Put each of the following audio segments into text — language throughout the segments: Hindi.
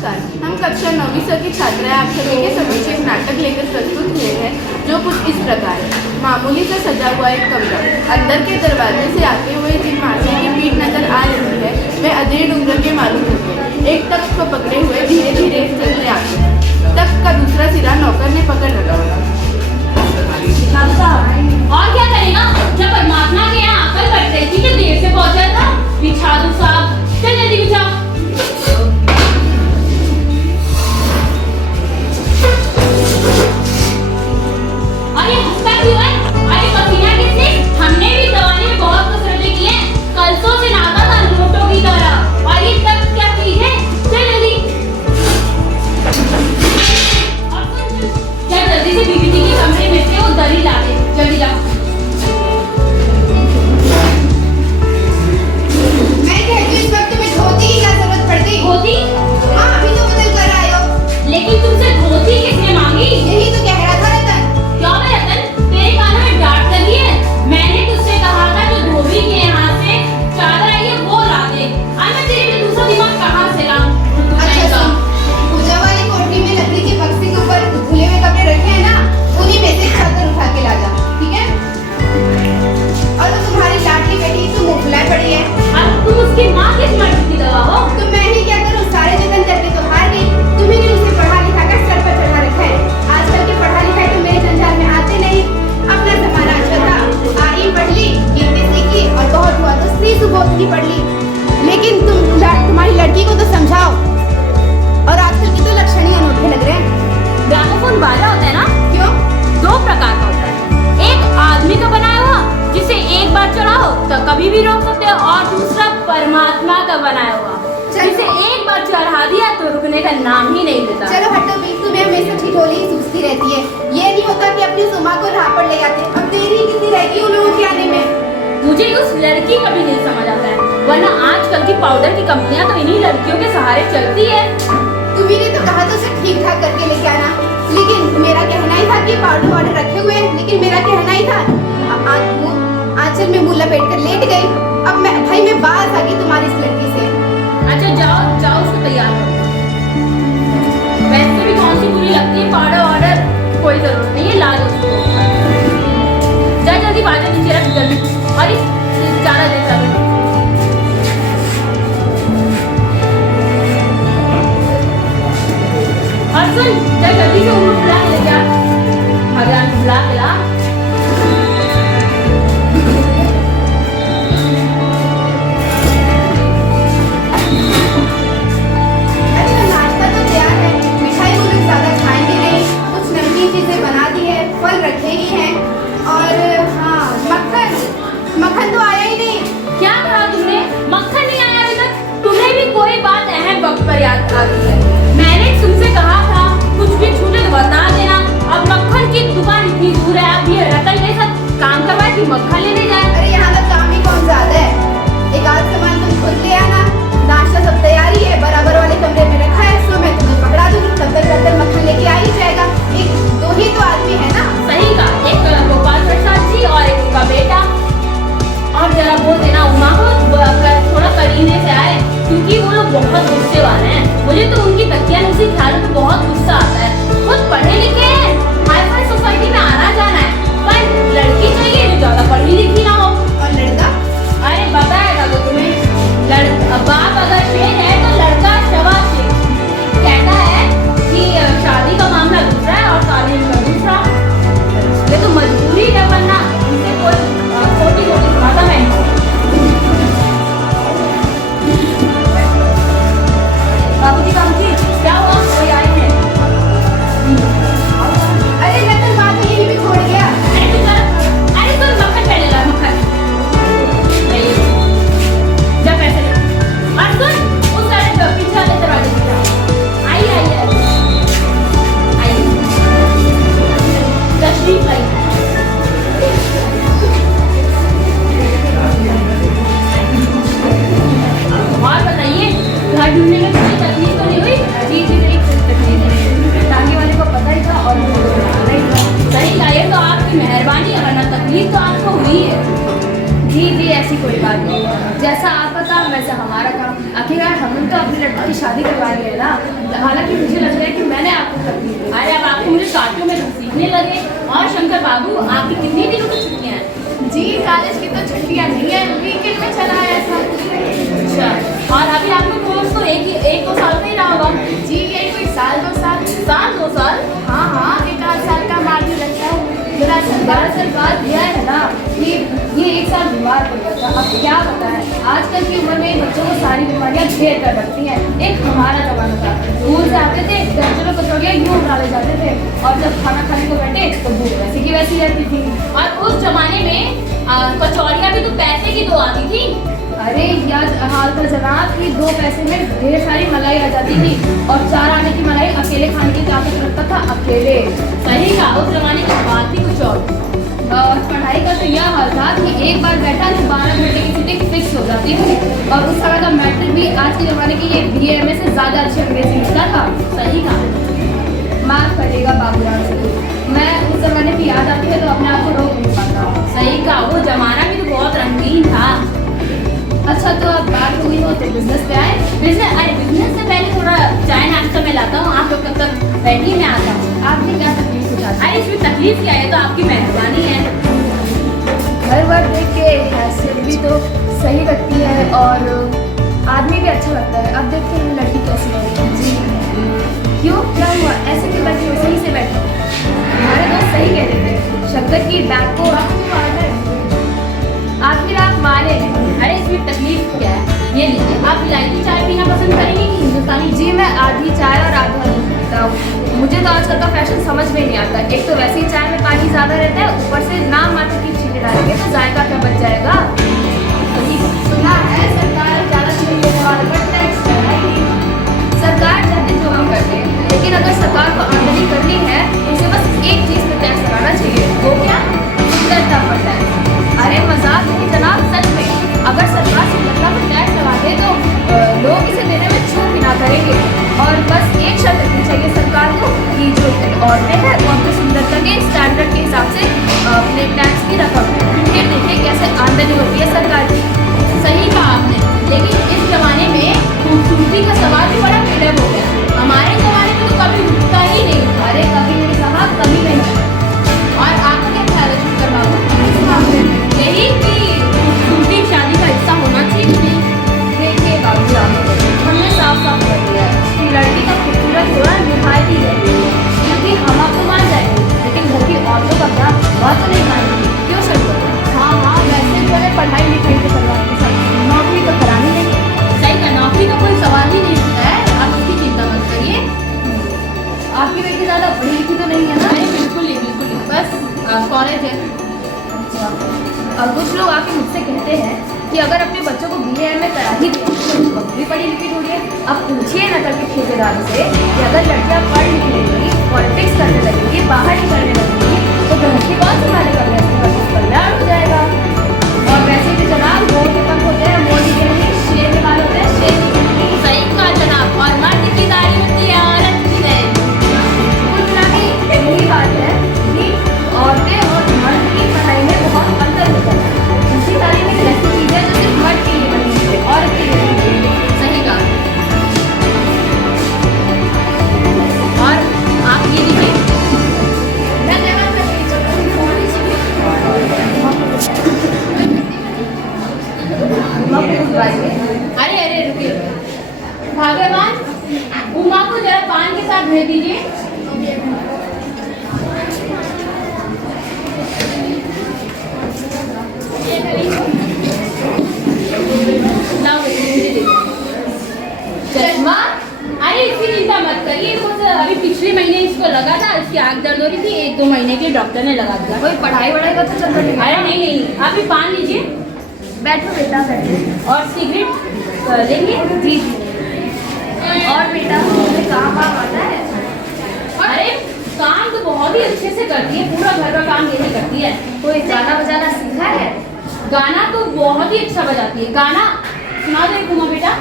नमस्कार। हम कक्षा 9वीं स की छात्राएं आप सभी के समक्ष एक नाटक लेकर प्रस्तुत हुए हैं जो कुछ इस प्रकार है। मामूली से सजा हुआ एक कमरा, अंदर के दरवाजे से आते हुए जिन माथे की पीठ नजर आ रही है वे अधेड़ उम्र के मालूम होते हैं। एक तख्त को पकड़े हुए धीरे धीरे चलते आते हैं। तख्त का दूसरा सिरा नौकर ने पकड़ रखा होगा। और क्या करेगा? जब परमात्मा के यहाँ आकर कर रही थी कि देर से पहुंचा था। बिछा दो साहब, चल जल्दी बिछा। अरे हंसता क्यों है? अरे पसीना किसने? हमने भी जवानी में बहुत कसरतें की हैं। कलसों से नाता था नोटों की तरह। और ये तक क्या चीज है? चल जल्दी। और चल जल्दी से बीबी जी के कमरे में से वो दरी ला दे। जल्दी जाओ। मैं कहती हूँ इस वक्त तुम्हें धोती की क्या जरूरत पड़ गई? धोती? हाँ, अभी तो बदल कर आए हो। लेकिन तुमसे धोती किसने मांगी? यही तो कह रहा था रतन। क्यों बे रतन, तेरे कानों में डांट लगी है? मैंने तुझसे कहा था जो धोबी के यहाँ से चादर आई है वो ला दे। आज मैं तेरे लिए दूसरा दिमाग कहाँ से लाऊं? अच्छा सुन, पूजा वाली कोठरी में लकड़ी के बक्से के ऊपर धुले हुए कपड़े रखे हैं ना, उन्हीं में से चादर उठा के ला जा, ठीक है? और वो तुम्हारी लाडली बेटी तो मुंह फुलाए पड़ी है। अब तुम उसकी माँ किस मर्जी की दवा हो? तो मैं ही क्या करूँ? सारे जतन करके तो हार गई। तुम्ही ने उसे पढ़ा लिखा कर सर पर चढ़ा रखा है। आजकल के पढ़ा लिखा तो मेरे जंजाल में आते नहीं। अपना जमाना अच्छा था, आई पढ़ ली, गिनती सीखी और बहुत हुआ तो स्त्री सुबोध की पढ़ ली। लेकिन तुम्हारी लड़की को तो समझाओ। और आजकल के तो लक्षण ही अनोखे लग रहे हैं। ग्रामोफोन बाजा होता है ना, क्यों? दो प्रकार का होता है। एक आदमी का बनाया हुआ जिसे एक बार चढ़ाओ तो कभी भी रोक सकते हो, और दूसरा परमात्मा का बनाया हुआ जिसे एक बार चढ़ा दिया तो रुकने का नाम ही नहीं लेता। चलो हटो बीच, तुम्हें हमेशा ठिठोली ही सूझती रहती है। ये नहीं होता कि अपनी सुमा को राह पर ले आते। अब देरी कितनी रहेगी उन लोगों के आने में? मुझे उस लड़की का भी नहीं समझ आता है, वरना आजकल की पाउडर की कंपनियां तो इन्हीं लड़कियों के सहारे चलती है। तुम्ही ने तो कहा तो उसे ठीक ठाक करके लेके आना, लेकिन मेरा कहना ही था कि पाउडर वाउडर रखे हुए हैं, लेकिन मेरा कहना ही था। आंचल में मुंह लपेट कर लेट गई। अब मैं बाज आ गई तुम्हारी इस लड़की से। अच्छा जाओ जाओ, उसको तैयार करो। वैसे भी कौन सी बुरी लगती है पाउडर वाउडर, कोई जरूरत नहीं है, ला दो उसको। जा जल्दी बाजा नीचे रख जल्दी। अरे ज्यादा देर चलो। और सुन, जा जल्दी से उनको बुला के ले जा। भगवान बुला के ला। अच्छा नाश्ता तो तैयार है। मिठाई वो लोग ज्यादा खाएंगे नहीं, कुछ नमकीन चीजें बना दी है, फल रखे ही हैं। और हाँ, मक्खन तो आया ही नहीं। क्या कहा तुमने? मक्खन नहीं आया अभी तक? तुम्हें भी कोई बात अहम वक्त पर याद आती है। मैंने तुमसे कहा था कुछ भी छूटे तो बता देना। अब मक्खन की दुकान इतनी दूर है, आप ये रतन के साथ काम करवाए कि मक्खन लेने जाए। अरे यहाँ तक काम ही कौन ज्यादा है? एक आध सामान तुम खुद ले आना। नाश्ता सब तैयारी है, बराबर वाले कमरे में रखा है, सो मैं तुम्हें पकड़ा दूंगी। तब तक रतन मक्खन लेके आ ही जाएगा। एक दो ही तो आदमी है ना। सही कहा, एक गोपाल प्रसाद जी और एक उनका बेटा। और जरा बोल देना उमा को थोड़ा करीने से आए, क्योंकि वो लोग बहुत गुस्से वाले हैं। मुझे तो उनकी दकियानुसी ख्याल में बहुत गुस्सा आता है। खुद पढ़े लिखे हैं, हाई फाई सोसाइटी में आना जाना है, पर लड़की चाहिए जो ज्यादा पढ़ी लिखी ना हो। और लड़का? अरे बताएगा तो तुम्हें। बाप अगर शेर है तो लड़का शवा शेर। कहता है कि शादी का मामला दूसरा है और कॉलेज का दूसरा। ये तो मजबूरी है, वरना इनसे कोई छोटी छोटी बात है। बाबूजी बाबूजी क्या हुआ? कोई आई है? अरे रतन बात यही भी छोड़ गया। अरे तू कर, अरे तू मक्खन पहले ला, मक्खन नहीं, जा पैसे ले। और सुन, उस साइड पीछे वाले दरवाजे से जा। आई आई आई तशरीफ लाई। और बताइए, घर ढूंढने में कोई तकलीफ तो नहीं हुई? जी जी नहीं, कोई तकलीफ नहीं। टांगे वाले को पता ही था और मुझे तो आना ही था। सही कहा, ये तो आपकी मेहरबानी है, वरना तकलीफ तो आपको हुई है। जी जी ऐसी कोई बात नहीं, जैसा आपका काम वैसा हमारा काम। आखिरकार हम तो अपनी लड़की की शादी करवा रहे हैं ना, तो बाबू आपकी कितनी दिनों की छुट्टियां हैं? जी कॉलेज की तो छुट्टियां नहीं है, वीकेंड में चला है ऐसा। अच्छा, और अभी आपका कोर्स तो एक दो साल का ही रहा होगा। जी यही कोई साल 2 साल। साल 2 साल? हाँ हाँ, 1 साल का बाद ही लगता है। दरअसल बात यह है ना कि ये 1 साल बीमार पड़ गया था। अब क्या बताएं, आजकल की उम्र में बच्चों को सारी बीमारियां घेर कर रखती हैं। एक हमारा जमाना था, स्कूल से आते थे, दर्जनों कचौड़ियाँ यूँ उठा ले जाते थे, और जब खाना खाने को बैठे तो भूख वैसी की वैसी रहती थी। और उस जमाने में कचौड़ियाँ भी तो पैसे की 2 आती थी। अरे याद हाल था जनाब कि 2 पैसे में ढेर सारी मलाई आ जाती थी, और 4 आने की मलाई अकेले खाने की ताकत रखता था, अकेले। सही कहा, उस जमाने की बात ही कुछ और। और पढ़ाई का तो यह हाल था कि एक बार बैठा तो 12 घंटे की सीटें फिक्स हो जाती थी, और उस समय का मैट्रिक भी आज के ज़माने की ये BA से ज़्यादा अच्छी अंग्रेजी लिखता था। सही कहा। माफ़ करिएगा बाबूराम से, मैं उस ज़माने की याद आती है तो अपने आप को रोक नहीं पाता। सही कहा, वो जमाना भी तो बहुत रंगीन था। अच्छा, तो अब बात हुई हो तो बिजनेस पे आए। बिजनेस से पहले थोड़ा चाय नाश्ता में लाता हूँ, आप लोग तब तक बैठिए, मैं आता हूँ। आपने क्या तकलीफ उठाई? अरे इसमें तकलीफ क्या है, तो आपकी मेहरबानी है। घर वर देख के हैसियत भी तो सही लगती है, और आदमी भी अच्छा लगता है। अब देखते हैं लड़की कैसी है। जी क्यों, क्या हुआ, ऐसे क्यों बैठे हो? सही से बैठो। हमारे दोस्त सही कह रहे थे, शक्कर की बैग को आखिर आप माने नहीं। अरे इसमें तकलीफ क्या है, ये लीजिए। आप इलायची चाय पीना पसंद करेंगे कि हिंदुस्तानी? जी मैं आधी चाय और आधा दूध पीता हूँ। मुझे तो आजकल का फैशन समझ में नहीं आता। एक तो वैसे ही चाय में पानी ज़्यादा रहता है, ऊपर से नाम मात्र की चीज़ें डालेंगे तो जायका क्या बच जाएगा। सुना है सरकार ज़्यादा चीज़ लेने वालों पर टैक्स लगाएगी। सरकार चाहे जो हम कर दें, लेकिन अगर सरकार को आमदनी करनी है तो उसे बस एक चीज़ पर टैक्स लगाना चाहिए। वो क्या? सुंदरता पर टैक्स। अरे मजाक नहीं जनाब, सच में अगर सरकार सुंदरता पर टैक्स लगा दे तो लोग इसे देने में चूक भी ना करेंगे। और बस एक शर्त रखनी चाहिए सरकार को कि जो औरतें हैं वो अपनी सुंदरता के स्टैंडर्ड के हिसाब से अपने टैक्स की रकम फिर देखिए कैसे आमदनी होती है सरकार की। सही कहा आपने, लेकिन इस जमाने में खूबसूरती का सवाल भी बड़ा बेडब हो गया। हमारे जमाने में तो कभी उठता ही नहीं। अरे कभी नहीं कहा, कभी नहीं। और आपका क्या ख्याल है शुक्र बाबू इस मामले में? यही कि खूबसूरती शादी का हिस्सा होना चाहिए कि नहीं? देखिए बाबूराम, हमने साफ साफ कर दिया है कि लड़की का खूबसूरत होना निहायत ही जरूरी है, क्योंकि हम आपको मान जाएंगे लेकिन घर की औरतों का क्या, बात तो नहीं मानेंगे। क्यों शंकर? हाँ हाँ, वैसे जो है पढ़ाई लिखाई तो करवाने के साथ नौकरी तो करानी नहीं। सही का, नौकरी का कोई सवाल ही नहीं उठता है, आप उसकी चिंता मत करिए। आपकी बेटी ज़्यादा पढ़ी लिखी तो नहीं है ना? अरे बिल्कुल नहीं, बस कॉलेज है। और कुछ लोग आके मुझसे कहते हैं कि अगर अपने बच्चों को BA करा ही दें तो वो भी पढ़ी लिखी थोड़ी है। अब पूछिए ना करके ठेकेदारों से कि अगर लड़कियां पढ़ लिख लेंगी, पॉलिटिक्स करने लगेंगी, बाहर ही करने लगेंगी तो घर की कौन संभालेगा? कल्याण हो जाएगा। और वैसे भी जनाब वोट के पंख होते हैं, मोदी के नहीं, शेर के बाल होते हैं, शेर की नहीं। सही कहा जनाब, और मर्द की दाढ़ी होती है, औरत की नहीं। कुल मिला के यही बात है कि औरतें और मर्द की पढ़ाई में बहुत अंतर होता है। दूसरी तारीख में ऐसी चीज़ें जो सिर्फ मर्द के लिए बनी हुई है, औरत के लिए नहीं बनी हुई है। सही कहा। और आप ये लीजिए। अरे अरे रुकिए, भाग्यवान उमा को जरा पान के साथ भेज दीजिए। लाओ बेटी, मुझे दे दो। चश्मा? अरे इसकी चिंता मत करिए, कुछ अभी पिछले महीने इसको लगा था, इसकी आँख दर्द हो रही थी, 1-2 महीने के लिए डॉक्टर ने लगा दिया। कोई पढ़ाई वढ़ाई का तो चक्कर नहीं है। अरे नहीं नहीं, आप भी पान लीजिए। बैठो बेटा, बैठो। और सिगरेट लेंगे? जी जी। और बेटा तुम्हें काम वाम आता है? अरे काम तो बहुत ही अच्छे से करती है, पूरा घर का काम यही करती है। कोई गाना बजाना सीखा है? गाना तो बहुत ही अच्छा बजाती है। गाना सुना दे कुमा बेटा।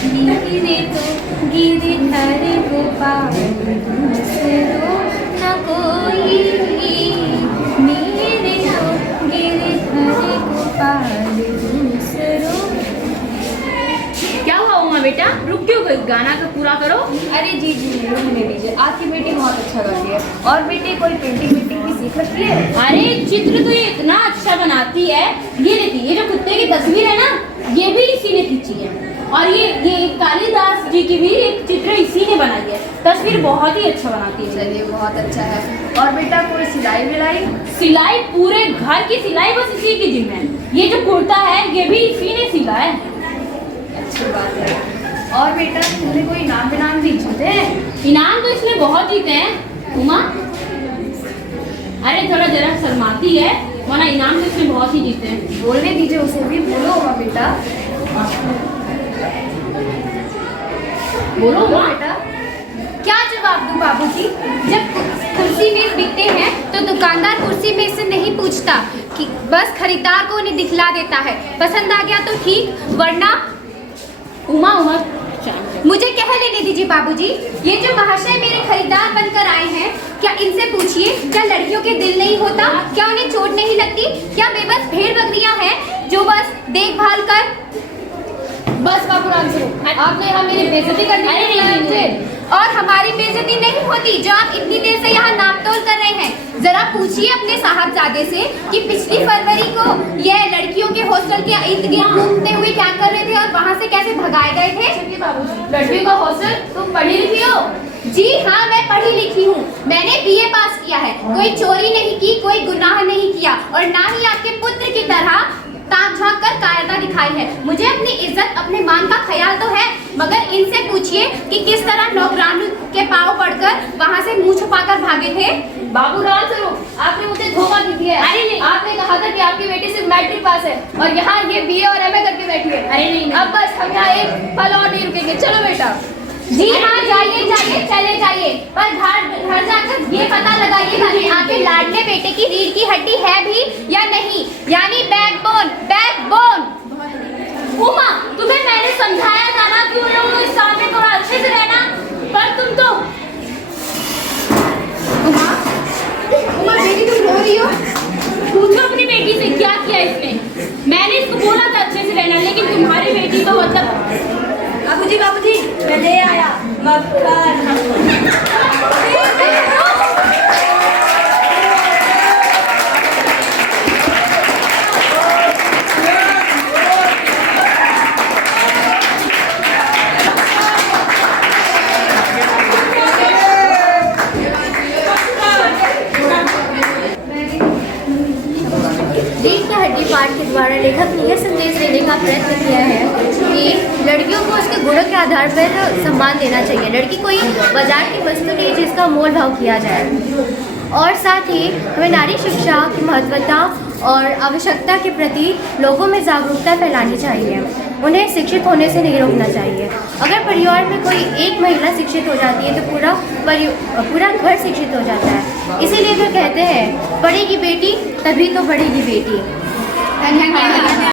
गिरे तो गिरे हरे गोपाल दूसरो न कोई, मेरे तो गिरे हरे गोपाल दूसरो। क्या हुआ उमा बेटा? बेटा रुक क्यों गई, गाना तो पूरा करो। अरे जी रुकने दीजिए, आपकी बेटी बहुत अच्छा गाती है। और बेटी कोई पेंटिंग भी सीख सकती है? अरे चित्र तो ये इतना अच्छा बनाती है। ये देखिए, ये जो कुत्ते की तस्वीर है ना, ये भी इसी ने खींची है। और ये कालिदास जी की भी एक चित्र इसी ने बनाई है। तस्वीर बहुत ही अच्छा बनाती है। चलिए बहुत अच्छा है। और बेटा कोई सिलाई विलाई? सिलाई, पूरे घर की सिलाई बस इसी की जिम्मे है। ये जो कुर्ता है ये भी इसी ने सिला है। अच्छी बात है। और बेटा तुमने कोई इनाम विनाम भी जीते हैं? इनाम तो इसने बहुत जीते हैं उमा। अरे थोड़ा जरा शर्माती है, वरना इनाम तो इसने बहुत ही जीते हैं। बोलने दीजिए उसे भी, बोलो उमा बेटा। बोलो उमा। बेटा क्या जवाब दूं बाबूजी? जब कुर्सी मेज बिकते हैं तो दुकानदार कुर्सी मेज से नहीं पूछता कि बस खरीदार को उन्हें दिखला देता है। पसंद आ गया तो ठीक, वरना उमा मुझे कह लेने दीजिए बाबूजी। ये जो महाशय मेरे खरीदार बनकर आए हैं, क्या इनसे पूछिए, क्या लड़कियों के दिल नहीं होता? क्या उन्हें चोट नहीं लगती? क्या बेबस भेड़ बकरियां हैं जो बस देखभाल कर? बस बाबू राम से आपने यहाँ मेरी बेइज्जती करने अरे के लिए नहीं, थे। और हमारी बेइज्जती नहीं होती जो आप इतनी देर से यहाँ नापतोल कर रहे हैं। जरा पूछिए अपने साहबजादे से कि पिछली फरवरी को यह लड़कियों के हॉस्टल के इर्द गिर्द घूमते हुए क्या कर रहे थे और वहाँ से कैसे भगाए गए थे। लड़कियों का हॉस्टल, तुम पढ़ी लिखी हो? जी हाँ, मैं पढ़ी लिखी हूँ। मैंने बीए पास किया है। कोई चोरी नहीं की, कोई गुनाह नहीं किया और ना ही आपके पुत्र की तरह ताक झांक कर कायरता दिखाई है। मुझे अपनी इज्जत, अपने मान का ख्याल तो है, मगर इनसे पूछिए कि किस तरह नौकरान के पाँव पड़कर वहाँ से मुंह छुपाकर भागे थे। बाबू राम स्वरूप, आपने मुझे धोखा दे दिया है। अरे नहीं। आपने कहा था कि आपकी बेटी सिर्फ मैट्रिक पास है और यहाँ ये बीए और एमए करके बैठी है। अरे नहीं। अब बस हम यहाँ एक पल और नहीं रुकेंगे। चलो बेटा। जी हाँ, जाइए जाइए, चले जाइए, पर घर जाकर ये पता लगाइएगा कि आपके लाडले बेटे की रीढ़ की हड्डी है भी या नहीं, यानी बैकबोन। बैकबोन। उमा, तुम्हें मैंने समझाया था ना कि उन लोगों के सामने थोड़ा अच्छे से रहना, पर तुम तो उमा बेटी तुम रो रही हो? पूछो अपनी बेटी से क्या किया इसने। मैंने इसको बोला था अच्छे से रहना, लेकिन तुम्हारी बेटी तो मतलब। बाबूजी मैं ले आया मक्खन। रीढ़ की हड्डी पाठ के द्वारा लेखक ने यह संदेश देने का प्रयत्न किया है कि लड़कियों को उसके गुणों के आधार पर सम्मान देना चाहिए। लड़की कोई बाजार की वस्तु नहीं जिसका मोल भाव किया जाए। और साथ ही हमें नारी शिक्षा की महत्वता और आवश्यकता के प्रति लोगों में जागरूकता फैलानी चाहिए। उन्हें शिक्षित होने से नहीं रोकना चाहिए। अगर परिवार में कोई एक महिला शिक्षित हो जाती है तो पूरा घर शिक्षित हो जाता है। इसीलिए तो कहते हैं पढ़ेगी बेटी तभी तो बढ़ेगी बेटी। धन्यवाद।